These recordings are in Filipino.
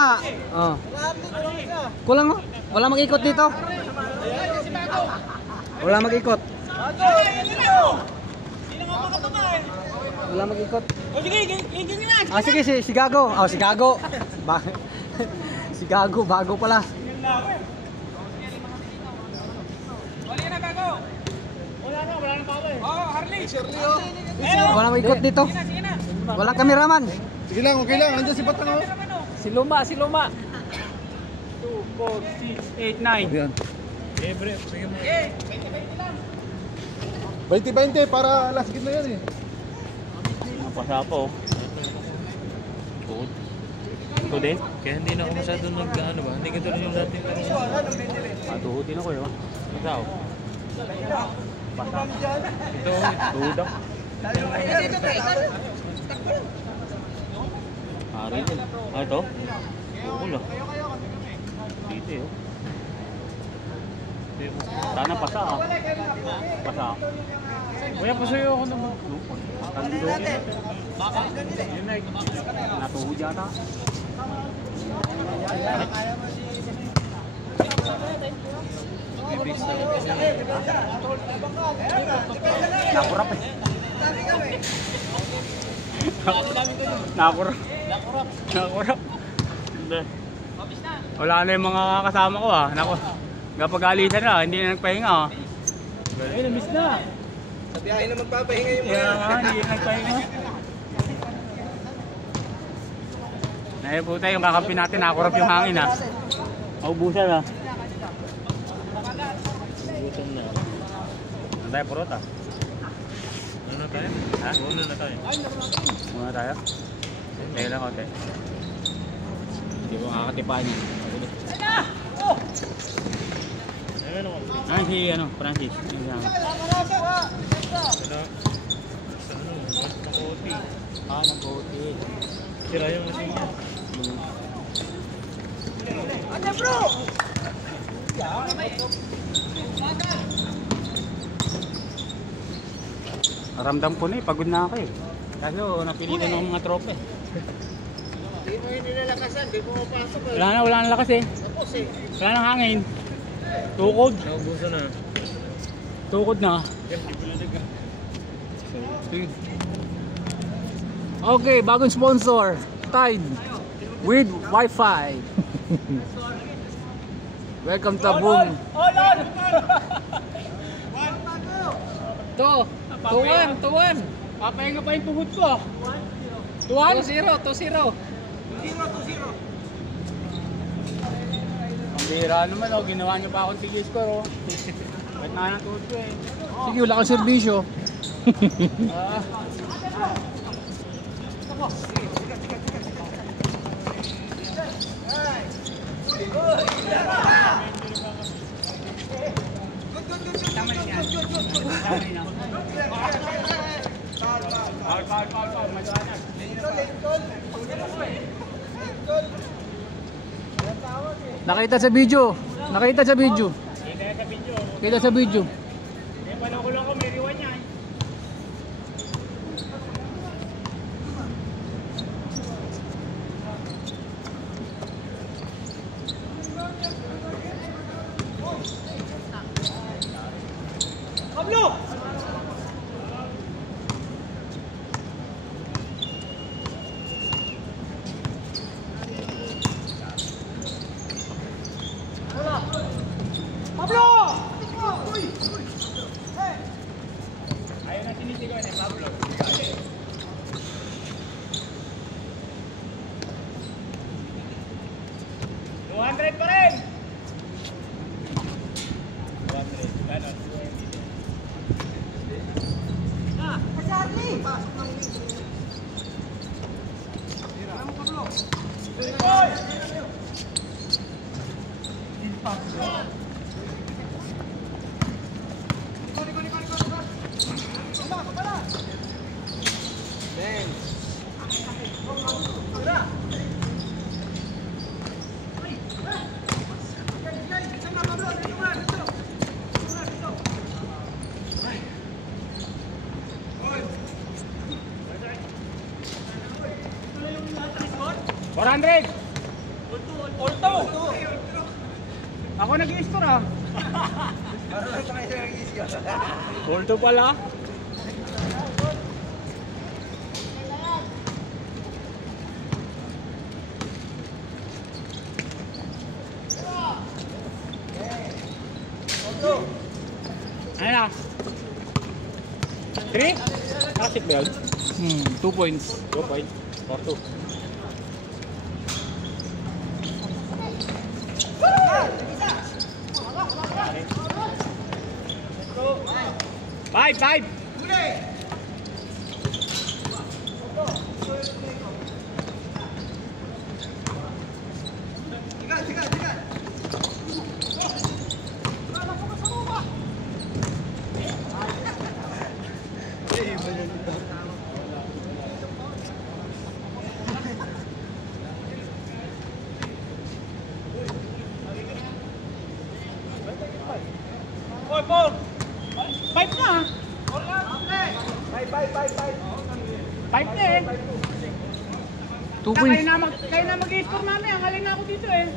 tama. Oh. Kulang mo. Wala mag-ikot dito. Wala mag-ikot. Wala mag-ikot. Ah, sige, si Gago. Oh, si Gago. Si Gago, bago pala. Wala mag-ikot dito. Walang kameraman. Sige lang, okay lang. Andiyan si Batang. Si Luma. 2, 4, 6, 8, 9. Yan. Ebre, sige mo. 20-20 para last game na yan eh. Pasapo. Ito din? Kaya hindi na ako masyado nag-ano ba? Hindi ka tuloy yung dati. Tuhutin ako yun. Ikaw? Ito, Tuhod ako. Rin. Ah, ito? Bukol ah. Dito eh. Sana pasa ah. Pasa. kuya, pasuyo ako naman. Yun na, natuhod yata. Nakurap eh. Nakurap. Hindi. Wala na yung mga kasama ko ah. Naku. Kapag-alisan na, hindi na nagpahinga ah. Ay, na-miss na. Sa biyahe na magpapahinga yung Kaya nga, hindi na nagpahinga. Naya po tayo, yung kakampi natin, nakurap yung hangin ah. Maubusan ah. Gutom na. Ano tayo, purot ah? Ano na tayo? Ha? Ano na tayo? Muna tayo? Tayo lang konti. Hindi mo kakatipahan yan. Ano ako? Ah, si ano, Francis. Yung Ano? Sa ano? Nakoti. ah, nag-OT. Sira yung machine niya. Ramdam ko na eh, pagod na ako eh. Kaso napilitan ng mga tropa eh. Hindi mo hinilakasan, hindi mo mapasok eh. Wala na lakas eh. Tapos eh. Wala nang hangin. Tukod. Naubusan na. Tukod na. Okay, bagong sponsor. Tide. With Wi-Fi. Welcome to Boom. To. Tuwan. Papahinga pa yung tuhod ko. Tuwan? 2-0. 2-0. Ang bihira naman oh, ginawa niyo pa akong tigis ko oh. Ba't na tuhod ko eh. Sige, wala kang serbisyo. Ah. Nakita sa video. Kita sa video. Eh, paano ko lang ko, may riwan yan. Pablo! Ayaw na sinisigaw ni Pablo. 200 pa rin! 200, ganon. $400! Ulto! Ako nag-i-score ah. Ulto pala. Ano na? 3? Nakasip ba yun? 2 points. 2 points. 4-2. Five! Five na! Five na eh! 2 points. Kayo na mag-i-score mami, ang galing na ako dito eh.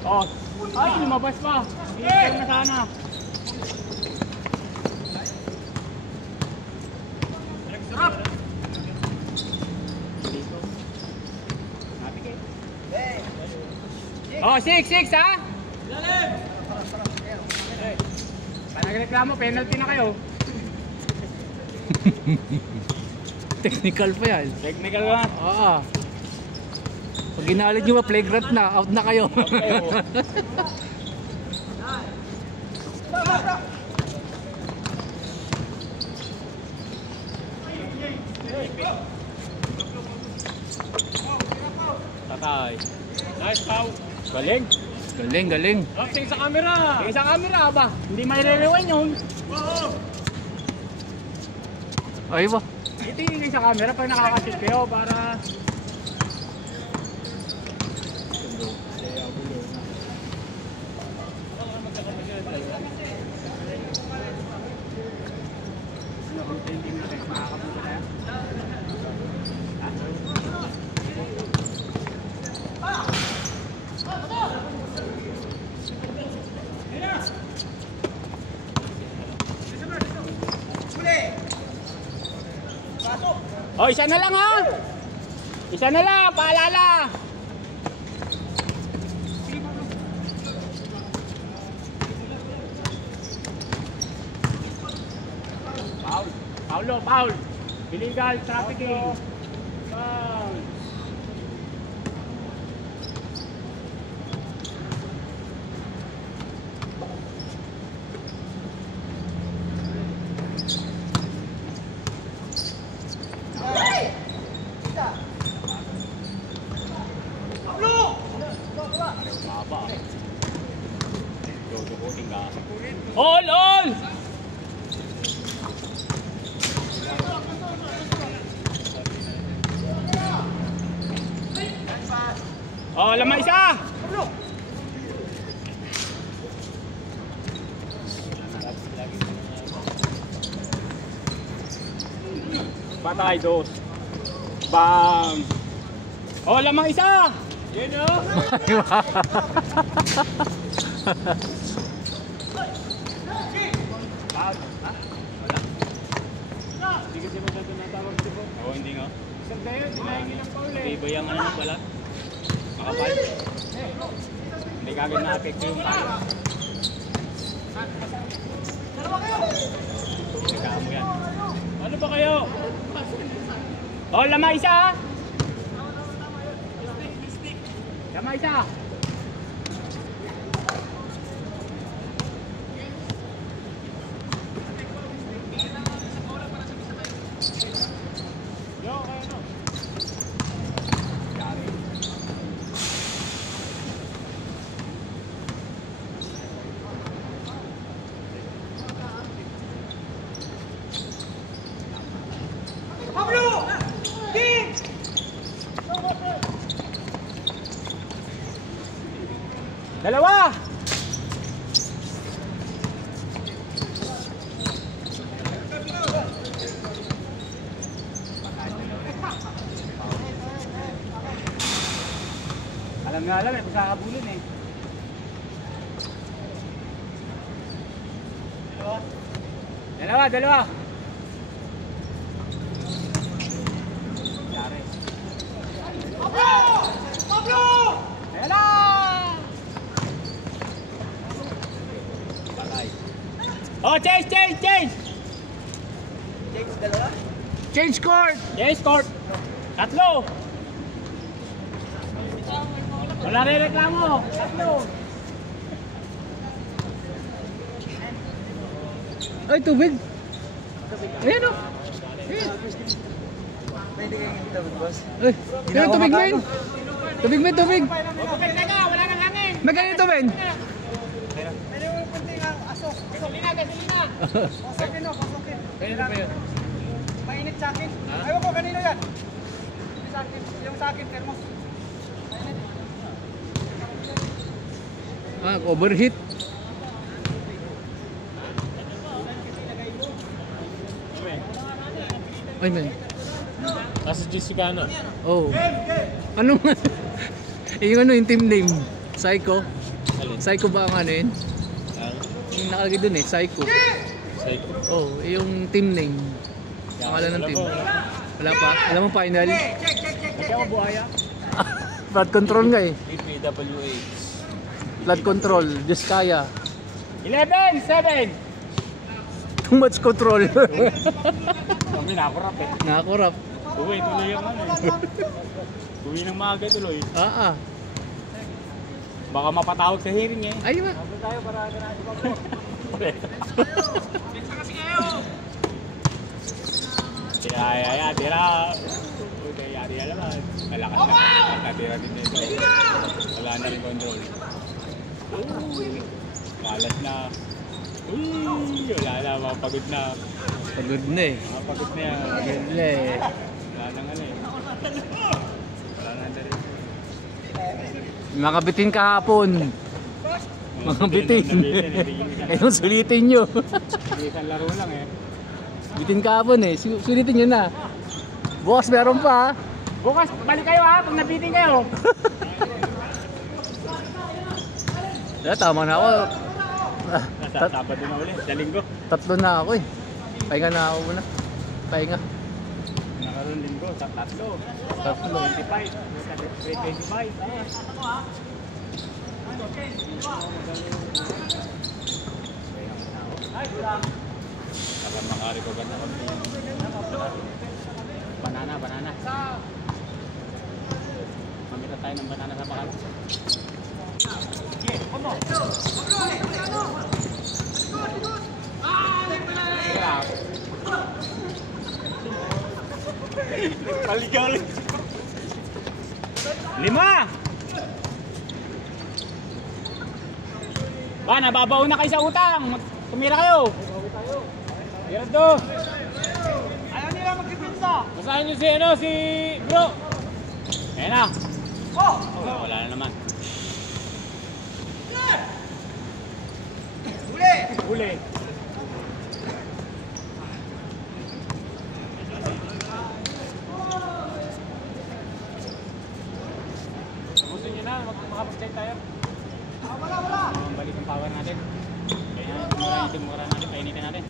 Oh, ay lumabas pa. I-score na sana. Oh, 6 ha? Panagreklamo, penalty na kayo. Technical pa yan. Technical ba? Oo. Pag ginalit nyo ba, playground na, out na kayo. Tatay. Nice foul. Galing. Galing. Oh, tingin sa camera. Tingin sa camera ba? Hindi may re-rewind yun. Ay ba? Itingin sa camera pag nakakasip kayo para... Oh, isa na lang ha. Isa na lang, paalala. Foul. Illegal trafficking. Foul. All! Oh, lamang isa! Patay, dos. Bang! Oh, lamang isa! Yun o! Hindi kasi masyado natawag si Bob. Oo, hindi nga. Isang tayo, dinahingi ng paul eh. Iba yung ano wala. Makapal. Hindi kagad na-apekto yung tayo. Nagkamo yan. Ano ba kayo? Oh, lamang isa ha? Lamang isa. Dalawa! Ang nga alam eh, kung kakabulin eh. Dalawa. Yari. Pablo! Ayan na! Patay. Oh, change! Change court! Tatlo! Wala rin reklamo! Tatlo! Ay, tubig. Ayan o. Pwede kayong tawag, boss. Ay, yung tubig men. Tubig. Teka, wala nang hangin! Magkano ito men? Pwede mo yung kunting asok. Gasolina! Pasokin o, pasokin. Pwede pa yun. Mainit sa akin. Ayaw ko, kanino yan? Hindi sa akin. Yung sa akin, thermos. Mainit. Overheat. Ay men. Kasi Jessica ano? Oh. Ano? Yung team name. Psycho. Alin? Psycho ba ang ano yun? Yung nakalagay dun eh, Psycho. Psycho. Oh, yung team name. Pangalan ng team. Wala pa? Alam mo final? Kaya mo buhaya? Flood control nga eh. PPWH. Flood control. Diyos kaya. 11, 7! Too much control. Kami nakurap eh. Nakakurap. Uwi, tuloy yung ano eh. Uwi ng maaga tuloy. Baka mapatawag sa hearing eh. Ay, ma. Sabi tayo para natin pa po. Pinsa kasi kayo! Tira. Yari naman. Malakas na. Natira din dito. Wala na rin control. Malas na. Wala na. Mapagod na. Pagod na eh. Mapagod na yan. Pagod na eh. Wala nang ano eh. Wala na rin. Makabitin kahapon. Makabitin. Ngayon sulitin nyo. Isang laro lang eh. Bitin kahapon eh. Sulitin nyo na. Bukas meron pa. Bukas, balik kayo ha, pag nabitin kayo. Tama na ako. Nasa Sabado na ulit, sa Linggo. 3 na ako eh. Pahinga na ako muna. Pahinga. Nakaroon Linggo, sa 3. 25. 25. Kapag makarecover na kami. Banana. Mamita tayo ng banana sa bakal. Galing. 5! Ba, nababaw na kayo sa utang. Tumira kayo. Tira to. Ayaw nila magkipinsa. Basahin nyo si bro. Ayan na. Wala na naman. Huli. Gusto nyo na, makapag-check tayo. Wala. Balik ang power natin. Tumura natin, painitin natin.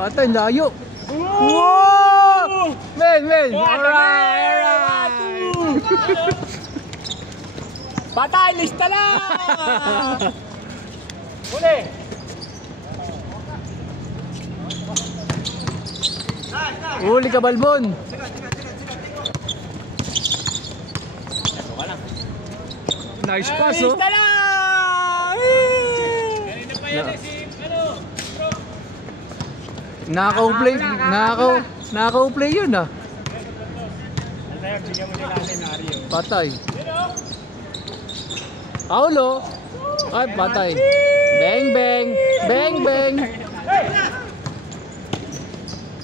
Patay, layo. Wow! Men! Alright! Patay, lista lang! Huli! Huli ka, Balbon. Ito ka lang. Nice pass, oh. Lista lang! Ganito pa yan si bro. Nakaw-play yun ah. Sir, bigyan mo niya natin na Ario. Patay. Paulo. Ay, patay. Bang.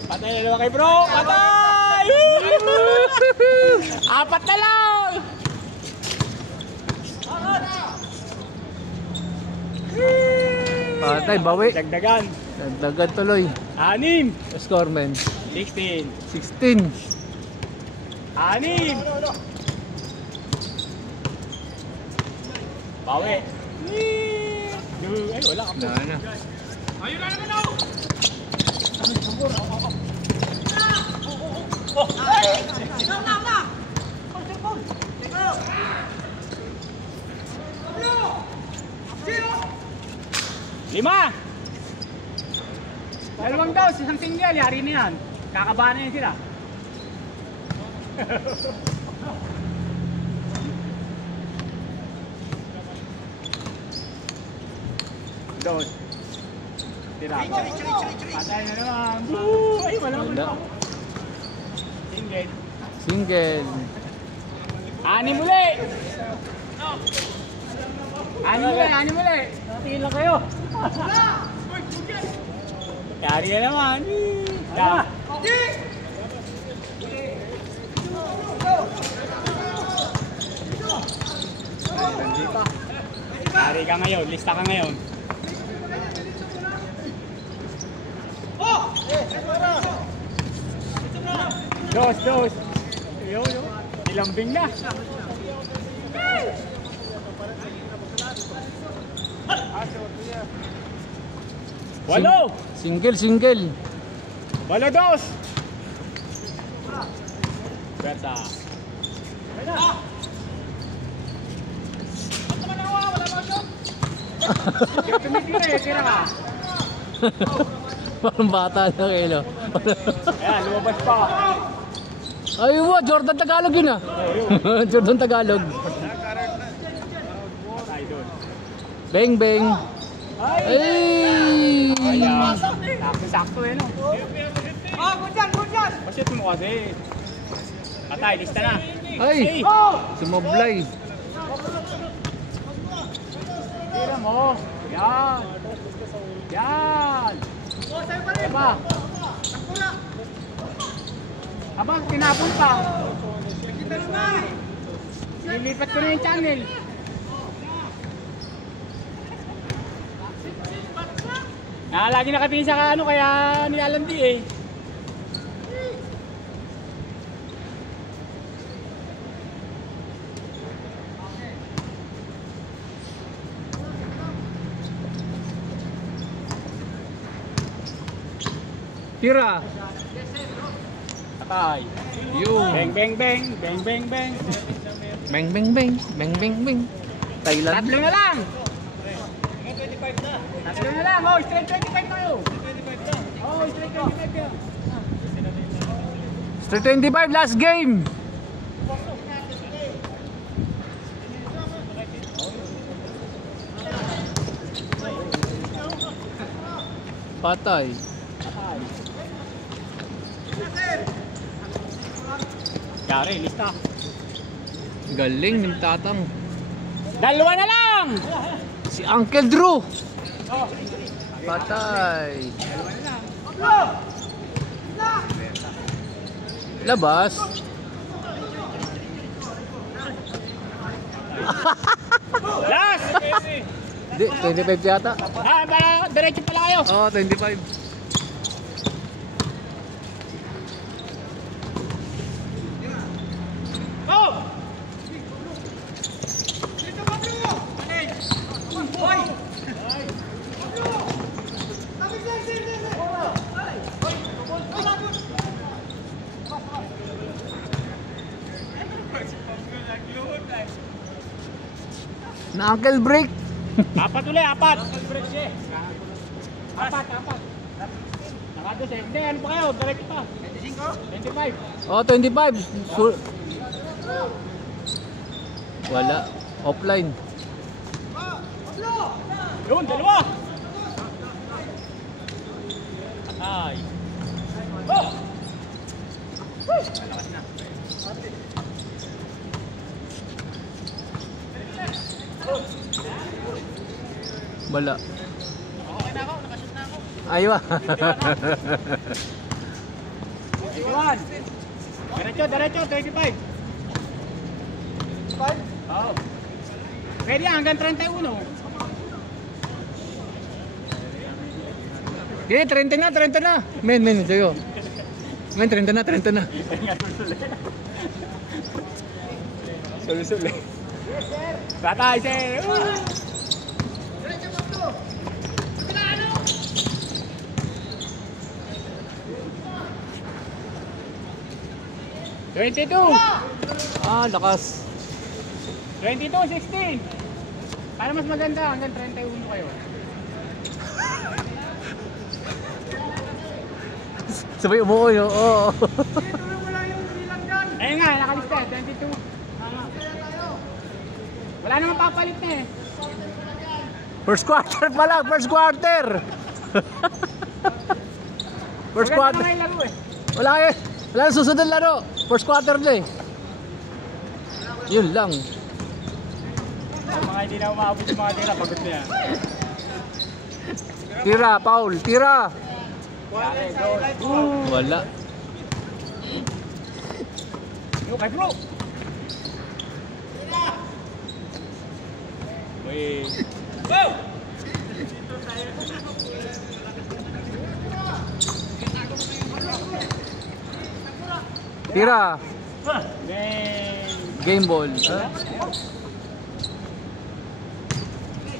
Patay na naman kay bro! Patay! 4 na lang! Patay, bawi. Dagdagan. Dagdagan tuloy. 6. Scoreman. 16. 16. 6. Bawi. Ay, wala ka po. Wala na. Ayun na naman ako! Lima! Dalawang daw, isang single, yari na yan. Kakabahan na yan sila. Dos. Tira. Patay na naman. Boo! Ay, wala mo Wala. na. Single. Single. Anim muli! Anim muli! Tingin lang kayo. Yari na naman. Tama. Yari ka ngayon, lista ka ngayon. Dos. Yo. Ilambing na. Walo! Single. Walo, dos! Berta. Tira ka. Parang bata na kilo. Ayan, lumabas pa. Ay, Jordan Tagalog yun ah. Jordan Tagalog. Idol. Bang. Ay! Ayan. Sakto eh, no? Good yan! Pasyat mo kasi. Atay, lista na. Ay! Sumablay. Tira mo. Yan. Aba, tinapon pa. Lilipat ko na yung channel. Lagi nakatingin sa ano, kaya nilalandi eh. Tira. Atay. Yung. Bang. Bang. Thailand. Tatlo na lang. Oh, straight 25 tayo. Oh, straight 25 tayo. Straight 25, last game. Patay. Yari, lista. Galing ng tatang. Dalawa na lang! Si Uncle Drew. Patay. Labas. Last! Di, 25 yata. Diretso pala kayo. Oh, 25. Go! Na Uncle Break. Apat ulit, apat. Apat. Nakados eh. Hindi, ano pa kayo? Direct pa. 25. Oh, 25. Wala. Offline. Yun, dalawa. Ay. Oh! Wala. Okay na ako, nakashoot na ako. Aywa. Iwan. Diretso, 25. 5? Oo. Pwede hanggang 31. Okay, 30 na. Men, sa'yo. Men, 30 na. Suli-suli. Patay, sir! 22! Ah, lakas. 22-16! Para mas maganda, hanggang 31 kayo. Sabay umuoy, oo. Ayun nga, nakalista, 22. Wala naman papalit na eh. First quarter pa lang, first quarter. First Maganda quarter. naman yung laro eh. Wala na susunod na laro. First quarter na eh. Yun lang. Ang mga hindi na umabot yung mga tira, pagod na yan. Tira, Paul, tira. Wala. Okay bro! Uy! Tira. Then... Game ball.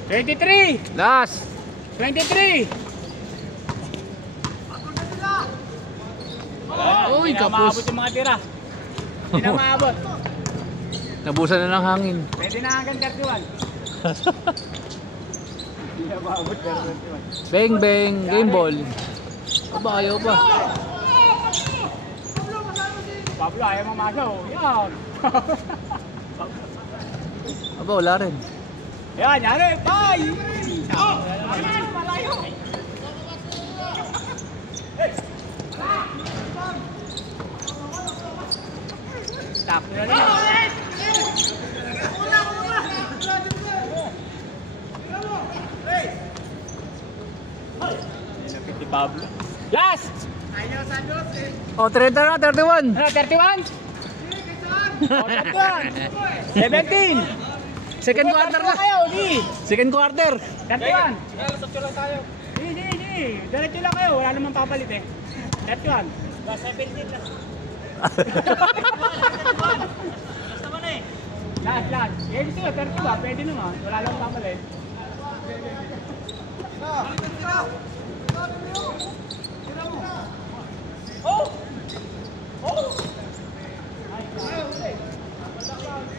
23! Last. 23! Uy, Hindi na kapos. maabot yung mga tira. Hindi na maabot. Nabusan na ng hangin. Pwede na hanggang 31. Hindi na maabot 31. Bang bang, game ball. Aba, ayaw pa. Pablo, ayaw mamasaw. Yan! Aba, wala rin. Yan, yan eh! Bye! Malayo! Stop na rin. Nilapit ni Pablo. Last! Oh, 30 na, 31. Ano, 31? Oh, 31! 17! Second quarter na. kayo, di! Second quarter. 31! Di. Diretso lang kayo, wala namang papalit eh. 31. 17 lang. Last. Eh, gusto ko, 30 ba? Pwede naman. Wala lang papalit.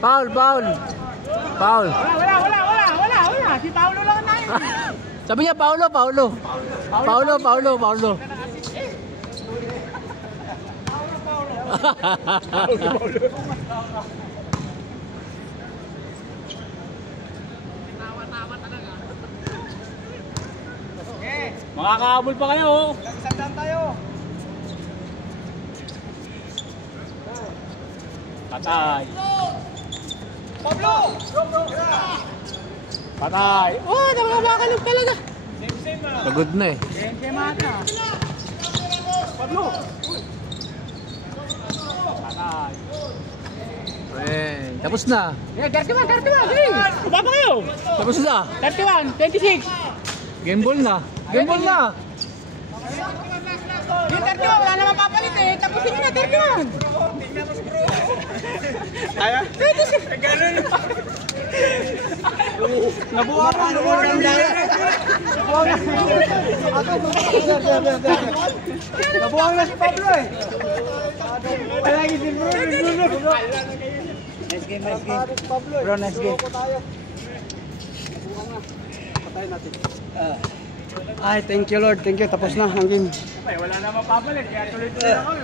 Paul. Wala. Si Paolo lang tayo. Sabi niya, Paulo. Makakaabol pa kayo. Sandaan tayo. Patay. Pablo! Patay. Oh, nakakakalog talaga. Pagod na eh. Siyempre mata. Pablo. Patay. Tapos na. 31. Sige. Baba kayo. Tapos na. 31, 26. Game ball na. Yung 31, wala naman papalit eh. Tapusin nyo na 31. Nabuha na si Pablo eh. Lagi si Bruno. Nice game. Bro, nice game. Patayin natin. Ay, thank you Lord. Thank you. Tapos na ang game. Wala naman papalit. Kaya tuloy-tuloy na kami.